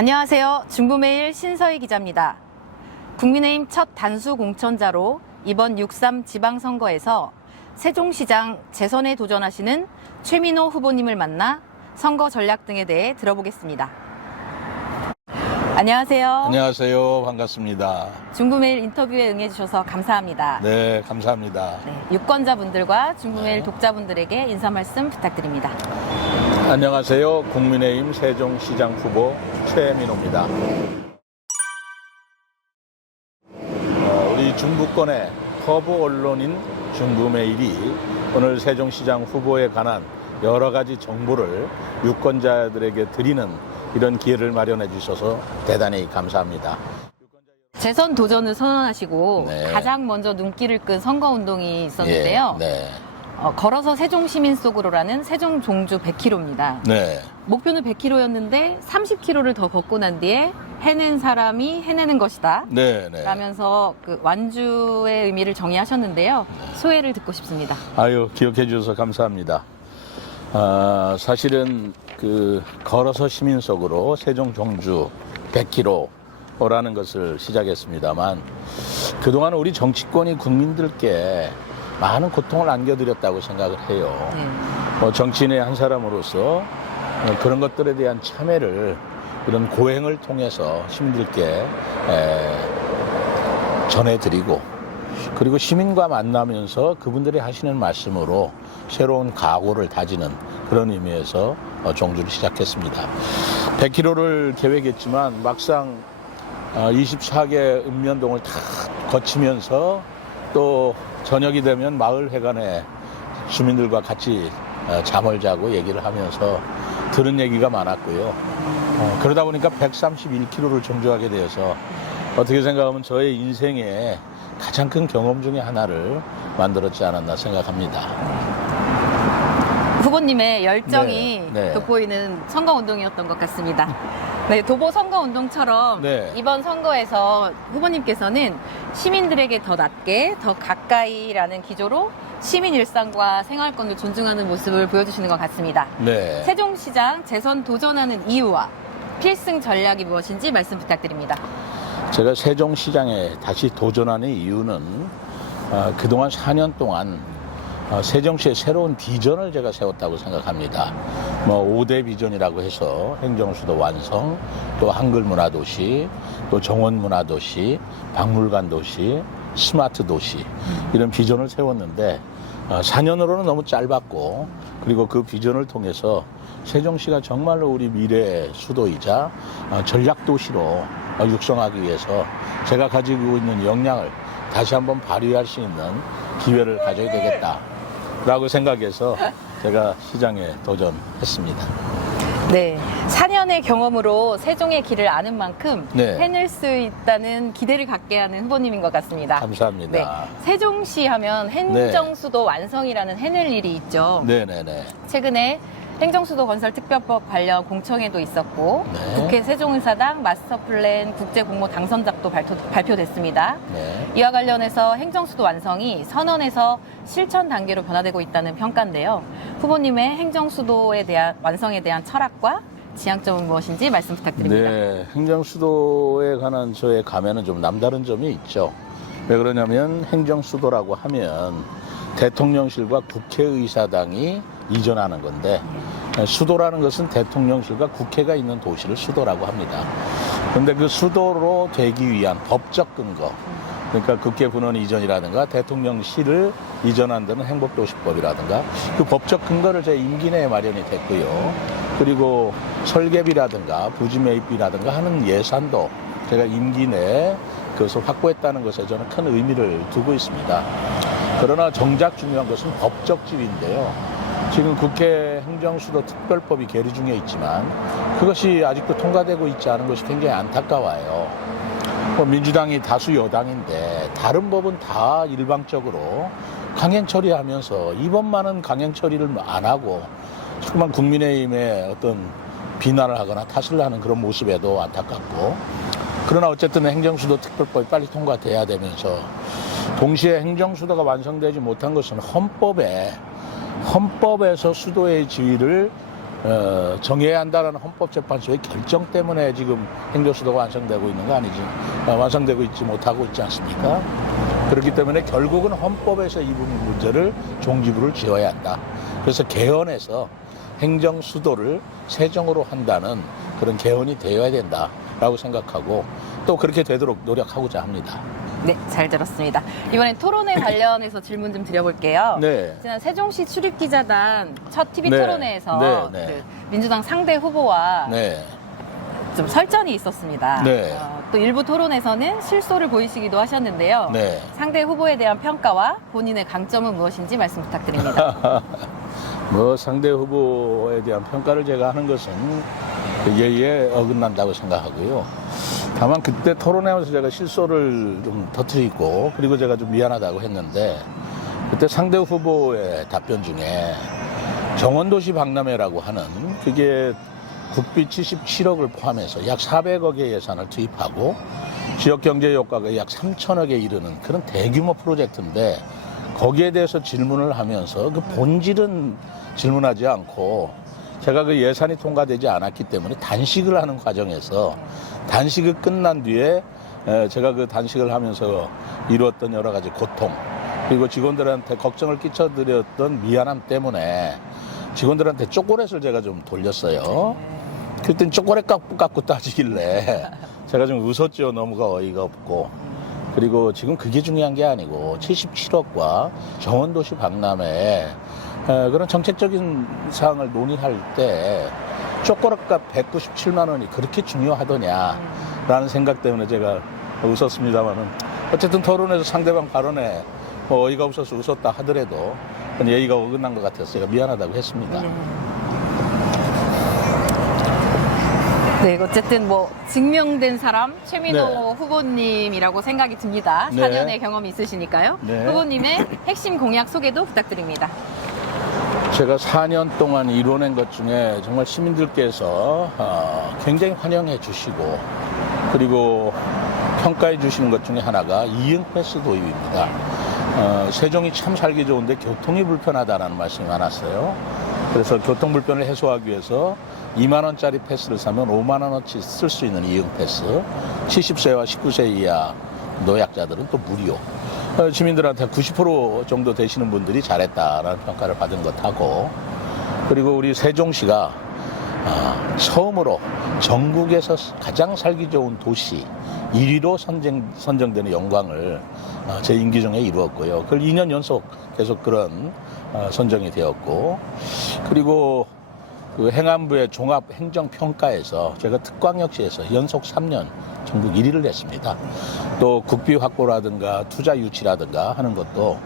안녕하세요. 중부매일 신서희 기자입니다. 국민의힘 첫 단수 공천자로 이번 6.3 지방선거에서 세종시장 재선에 도전하시는 최민호 후보님을 만나 선거 전략 등에 대해 들어보겠습니다. 안녕하세요. 안녕하세요. 반갑습니다. 중부매일 인터뷰에 응해주셔서 감사합니다. 네, 감사합니다. 유권자분들과 중부매일 독자분들에게 인사 말씀 부탁드립니다. 안녕하세요. 국민의힘 세종시장 후보 최민호입니다. 우리 중부권의 터부 언론인 중부매일이 오늘 세종시장 후보에 관한 여러 가지 정보를 유권자들에게 드리는 이런 기회를 마련해 주셔서 대단히 감사합니다. 재선 도전을 선언하시고 네. 가장 먼저 눈길을 끈 선거운동이 있었는데요. 네. 걸어서 세종시민 속으로라는 세종 종주 100km입니다. 네. 목표는 100km였는데 30km를 더 걷고 난 뒤에 해낸 사람이 해내는 것이다. 네. 네. 라면서 그 완주의 의미를 정의하셨는데요. 소회를 듣고 싶습니다. 아유, 기억해 주셔서 감사합니다. 사실은 걸어서 시민 속으로 세종 종주 100km라는 것을 시작했습니다만 그동안 우리 정치권이 국민들께 많은 고통을 안겨드렸다고 생각을 해요. 정치인의 한 사람으로서 그런 것들에 대한 참여를 이런 고행을 통해서 시민들께 전해드리고 그리고 시민과 만나면서 그분들이 하시는 말씀으로 새로운 각오를 다지는 그런 의미에서 종주를 시작했습니다. 100km를 계획했지만 막상 24개 읍면동을 다 거치면서 또 저녁이 되면 마을 회관에 주민들과 같이 잠을 자고 얘기를 하면서 들은 얘기가 많았고요. 그러다 보니까 131km를 종주하게 되어서 어떻게 생각하면 저의 인생의 가장 큰 경험 중에 하나를 만들었지 않았나 생각합니다. 후보님의 열정이 네. 돋보이는 선거운동이었던 것 같습니다. 네, 도보 선거운동처럼 네. 이번 선거에서 후보님께서는 시민들에게 더 낫게, 더 가까이라는 기조로 시민 일상과 생활권을 존중하는 모습을 보여주시는 것 같습니다. 네. 세종시장 재선 도전하는 이유와 필승 전략이 무엇인지 말씀 부탁드립니다. 제가 세종시장에 다시 도전하는 이유는 그동안 4년 동안 세종시의 새로운 비전을 제가 세웠다고 생각합니다. 5대 비전이라고 해서 행정수도 완성, 또 한글문화도시, 또 정원문화도시, 박물관도시, 스마트도시 이런 비전을 세웠는데 4년으로는 너무 짧았고 그리고 그 비전을 통해서 세종시가 정말로 우리 미래의 수도이자 전략도시로 육성하기 위해서 제가 가지고 있는 역량을 다시 한번 발휘할 수 있는 기회를 가져야 되겠다라고 생각해서 제가 시장에 도전했습니다. 네, 4년의 경험으로 세종의 길을 아는 만큼 네. 해낼 수 있다는 기대를 갖게 하는 후보님인 것 같습니다. 감사합니다. 네, 세종시 하면 행정수도 완성이라는 해낼 일이 있죠. 네네네. 최근에 행정수도 건설 특별법 관련 공청회도 있었고 네. 국회 세종의사당 마스터플랜 국제공모 당선작도 발표됐습니다. 네. 이와 관련해서 행정수도 완성이 선언에서 실천 단계로 변화되고 있다는 평가인데요. 후보님의 행정수도에 대한 완성에 대한 철학과 지향점은 무엇인지 말씀 부탁드립니다. 네, 행정수도에 관한 저의 감에는 좀 남다른 점이 있죠. 왜 그러냐면 행정수도라고 하면 대통령실과 국회의사당이 이전하는 건데 수도라는 것은 대통령실과 국회가 있는 도시를 수도라고 합니다. 그런데 그 수도로 되기 위한 법적 근거, 그러니까 국회 분원 이전이라든가 대통령실을 이전한 데는 행복도시법이라든가 그 법적 근거를 제 임기 내에 마련이 됐고요. 그리고 설계비라든가 부지 매입비라든가 하는 예산도 제가 임기 내에 그것을 확보했다는 것에 저는 큰 의미를 두고 있습니다. 그러나 정작 중요한 것은 법적 지위인데요. 지금 국회 행정수도 특별법이 계류 중에 있지만 그것이 아직도 통과되고 있지 않은 것이 굉장히 안타까워요. 민주당이 다수 여당인데 다른 법은 다 일방적으로 강행 처리하면서 이번만은 강행 처리를 안 하고 자꾸만 국민의힘의 어떤 비난을 하거나 탓을 하는 그런 모습에도 안타깝고 그러나 어쨌든 행정수도 특별법이 빨리 통과돼야 되면서 동시에 행정수도가 완성되지 못한 것은 헌법에서 수도의 지위를 정해야 한다는 헌법재판소의 결정 때문에 지금 행정수도가 완성되고 있는 거 아니지? 완성되고 있지 못하고 있지 않습니까? 그렇기 때문에 결국은 헌법에서 이 부분 문제를 종지부를 지어야 한다. 그래서 개헌해서 행정수도를 세종으로 한다는 그런 개헌이 되어야 된다라고 생각하고 또 그렇게 되도록 노력하고자 합니다. 네, 잘 들었습니다. 이번엔 토론회 관련해서 질문 좀 드려볼게요. 네. 지난 세종시 출입기자단 첫 TV 네. 토론회에서 네, 네. 그 민주당 상대 후보와 네. 좀 설전이 있었습니다. 네. 또 일부 토론에서는 실소를 보이시기도 하셨는데요. 네. 상대 후보에 대한 평가와 본인의 강점은 무엇인지 말씀 부탁드립니다. 뭐 상대 후보에 대한 평가를 제가 하는 것은 예의에 어긋난다고 생각하고요. 다만 그때 토론회에서 제가 실소를 좀 터뜨리고 그리고 제가 좀 미안하다고 했는데 그때 상대 후보의 답변 중에 정원도시 박람회라고 하는 그게 국비 77억을 포함해서 약 400억의 예산을 투입하고 지역경제 효과가 약 3천억에 이르는 그런 대규모 프로젝트인데 거기에 대해서 질문을 하면서 그 본질은 질문하지 않고 제가 그 예산이 통과되지 않았기 때문에 단식을 하는 과정에서 단식이 끝난 뒤에 제가 그 단식을 하면서 이루었던 여러 가지 고통 그리고 직원들한테 걱정을 끼쳐드렸던 미안함 때문에 직원들한테 초콜릿을 제가 좀 돌렸어요. 그땐 초콜릿 갖고 따지길래 제가 좀 웃었죠. 너무가 어이가 없고. 그리고 지금 그게 중요한 게 아니고 77억과 정원도시 박람회에 그런 정책적인 사항을 논의할 때 초콜릿값 197만 원이 그렇게 중요하더냐라는 생각 때문에 제가 웃었습니다만은 어쨌든 토론에서 상대방 발언에 뭐 어이가 없어서 웃었다 하더라도 예의가 어긋난 것 같아서 제가 미안하다고 했습니다. 네, 어쨌든 뭐 증명된 사람 최민호 네. 후보님이라고 생각이 듭니다. 네. 4년의 경험이 있으시니까요. 네. 후보님의 핵심 공약 소개도 부탁드립니다. 제가 4년 동안 이뤄낸 것 중에 정말 시민들께서 굉장히 환영해 주시고 그리고 평가해 주시는 것 중에 하나가 이응패스 도입입니다. 세종이 참 살기 좋은데 교통이 불편하다는 말씀이 많았어요. 그래서 교통 불편을 해소하기 위해서 2만 원짜리 패스를 사면 5만 원어치 쓸 수 있는 이응패스, 70세와 19세 이하 노약자들은 또 무료. 시민들한테 90% 정도 되시는 분들이 잘했다라는 평가를 받은 것하고 그리고 우리 세종시가 처음으로 전국에서 가장 살기 좋은 도시 1위로 선정되는 영광을 제 임기 중에 이루었고요. 그걸 2년 연속 계속 그런 선정이 되었고 그리고 그 행안부의 종합행정평가에서 제가 특광역시에서 연속 3년 전국 1위를 했습니다. 또 국비 확보라든가 투자 유치라든가 하는 것도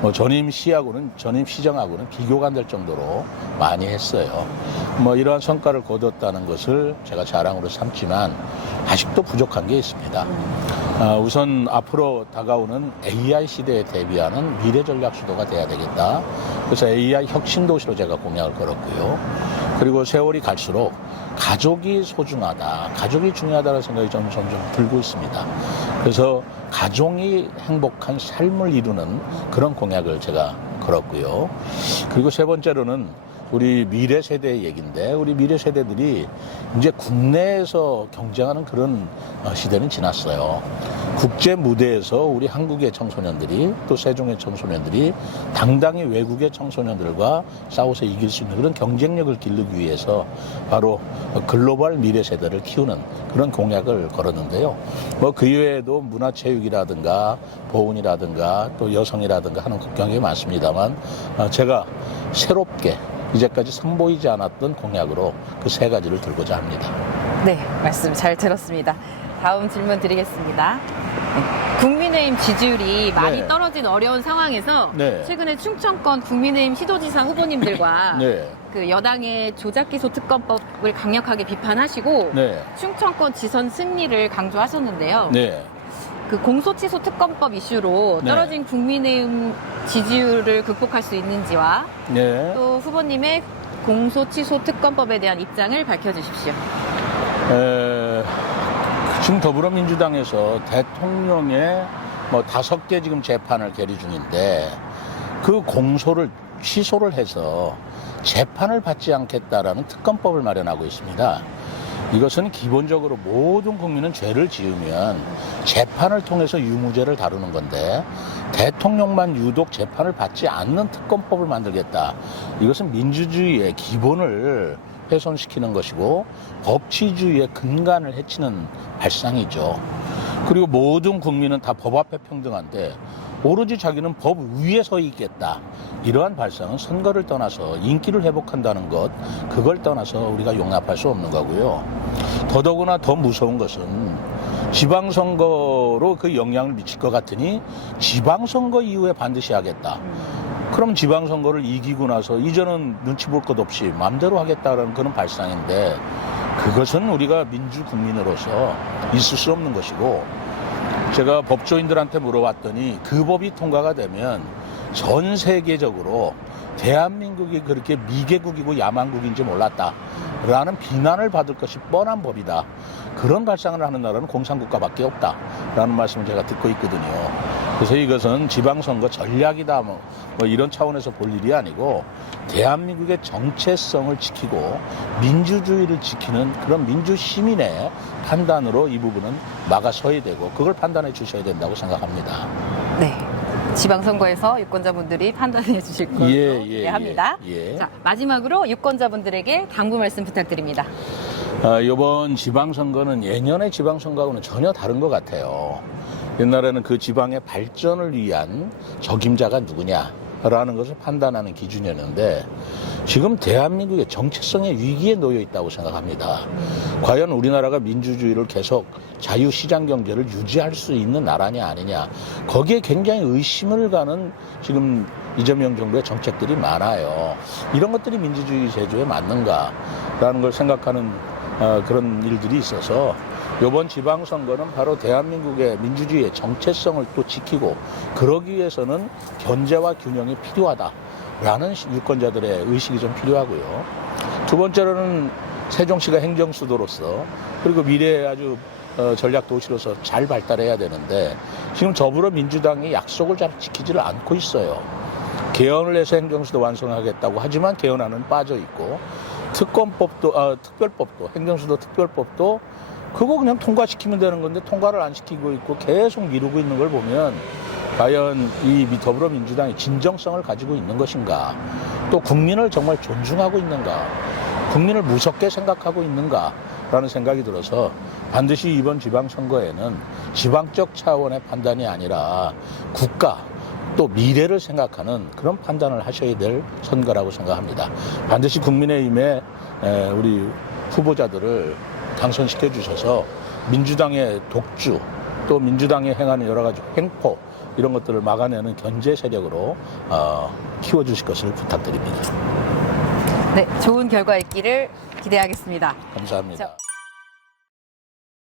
뭐 전임 시정하고는 비교가 안 될 정도로 많이 했어요. 뭐 이러한 성과를 거뒀다는 것을 제가 자랑으로 삼지만 아직도 부족한 게 있습니다. 우선 앞으로 다가오는 AI 시대에 대비하는 미래 전략 수도가 돼야 되겠다. 그래서 AI 혁신 도시로 제가 공약을 걸었고요. 그리고 세월이 갈수록 가족이 소중하다, 가족이 중요하다는 생각이 점점 들고 있습니다. 그래서 가족이 행복한 삶을 이루는 그런 공약을 제가 걸었고요. 그리고 세 번째로는 우리 미래 세대의 얘기인데 우리 미래 세대들이 이제 국내에서 경쟁하는 그런 시대는 지났어요. 국제 무대에서 우리 한국의 청소년들이 또 세종의 청소년들이 당당히 외국의 청소년들과 싸워서 이길 수 있는 그런 경쟁력을 기르기 위해서 바로 글로벌 미래 세대를 키우는 그런 공약을 걸었는데요. 뭐 그 이외에도 문화체육이라든가 보훈이라든가 또 여성이라든가 하는 경향이 많습니다만 제가 새롭게 이제까지 선보이지 않았던 공약으로 그 세 가지를 들고자 합니다. 네, 말씀 잘 들었습니다. 다음 질문 드리겠습니다. 네, 국민의힘 지지율이 많이 네. 떨어진 어려운 상황에서 네. 최근에 충청권 국민의힘 시도지사 후보님들과 네. 그 여당의 조작기소 특검법을 강력하게 비판하시고 네. 충청권 지선 승리를 강조하셨는데요. 네. 그 공소취소 특검법 이슈로 네. 떨어진 국민의힘 지지율을 극복할 수 있는지와 네. 또 후보님의 공소취소 특검법에 대한 입장을 밝혀주십시오. 지금 더불어민주당에서 대통령의 뭐 5개 지금 재판을 계류 중인데 그 공소를 취소를 해서 재판을 받지 않겠다라는 특검법을 마련하고 있습니다. 이것은 기본적으로 모든 국민은 죄를 지으면 재판을 통해서 유무죄를 다루는 건데 대통령만 유독 재판을 받지 않는 특검법을 만들겠다. 이것은 민주주의의 기본을 훼손시키는 것이고 법치주의의 근간을 해치는 발상이죠. 그리고 모든 국민은 다 법 앞에 평등한데 오로지 자기는 법 위에 서 있겠다. 이러한 발상은 선거를 떠나서 인기를 회복한다는 것, 그걸 떠나서 우리가 용납할 수 없는 거고요. 더더구나 더 무서운 것은 지방선거로 그 영향을 미칠 것 같으니 지방선거 이후에 반드시 하겠다. 그럼 지방선거를 이기고 나서 이제는 눈치 볼 것 없이 마음대로 하겠다는 그런 발상인데 그것은 우리가 민주국민으로서 있을 수 없는 것이고 제가 법조인들한테 물어봤더니 그 법이 통과가 되면 전 세계적으로 대한민국이 그렇게 미개국이고 야만국인지 몰랐다라는 비난을 받을 것이 뻔한 법이다. 그런 발상을 하는 나라는 공산국가밖에 없다라는 말씀을 제가 듣고 있거든요. 그래서 이것은 지방선거 전략이다 뭐 이런 차원에서 볼 일이 아니고 대한민국의 정체성을 지키고 민주주의를 지키는 그런 민주시민의 판단으로 이 부분은 막아서야 되고 그걸 판단해 주셔야 된다고 생각합니다. 네. 지방선거에서 유권자분들이 판단해 주실 걸로 기대합니다. 자, 마지막으로 유권자분들에게 당부 말씀 부탁드립니다. 이번 지방선거는 예년의 지방선거하고는 전혀 다른 것 같아요. 옛날에는 그 지방의 발전을 위한 적임자가 누구냐라는 것을 판단하는 기준이었는데 지금 대한민국의 정체성의 위기에 놓여 있다고 생각합니다. 과연 우리나라가 민주주의를 계속 자유시장 경제를 유지할 수 있는 나라냐 아니냐 거기에 굉장히 의심을 가는 지금 이재명 정부의 정책들이 많아요. 이런 것들이 민주주의 제조에 맞는가라는 걸 생각하는 그런 일들이 있어서 이번 지방선거는 바로 대한민국의 민주주의의 정체성을 또 지키고 그러기 위해서는 견제와 균형이 필요하다라는 유권자들의 의식이 좀 필요하고요. 두 번째로는 세종시가 행정수도로서 그리고 미래의 아주 전략 도시로서 잘 발달해야 되는데 지금 더불어민주당이 약속을 잘 지키지를 않고 있어요. 개헌을 해서 행정수도 완성하겠다고 하지만 개헌안은 빠져 있고 특검법도 특별법도 행정수도 특별법도 그거 그냥 통과시키면 되는 건데 통과를 안 시키고 있고 계속 미루고 있는 걸 보면 과연 이 더불어민주당이 진정성을 가지고 있는 것인가 또 국민을 정말 존중하고 있는가 국민을 무섭게 생각하고 있는가라는 생각이 들어서 반드시 이번 지방선거에는 지방적 차원의 판단이 아니라 국가 또 미래를 생각하는 그런 판단을 하셔야 될 선거라고 생각합니다. 반드시 국민의힘의 우리 후보자들을 당선시켜 주셔서 민주당의 독주 또 민주당이 행하는 여러 가지 횡포 이런 것들을 막아내는 견제 세력으로 키워주실 것을 부탁드립니다. 네, 좋은 결과 있기를 기대하겠습니다. 감사합니다.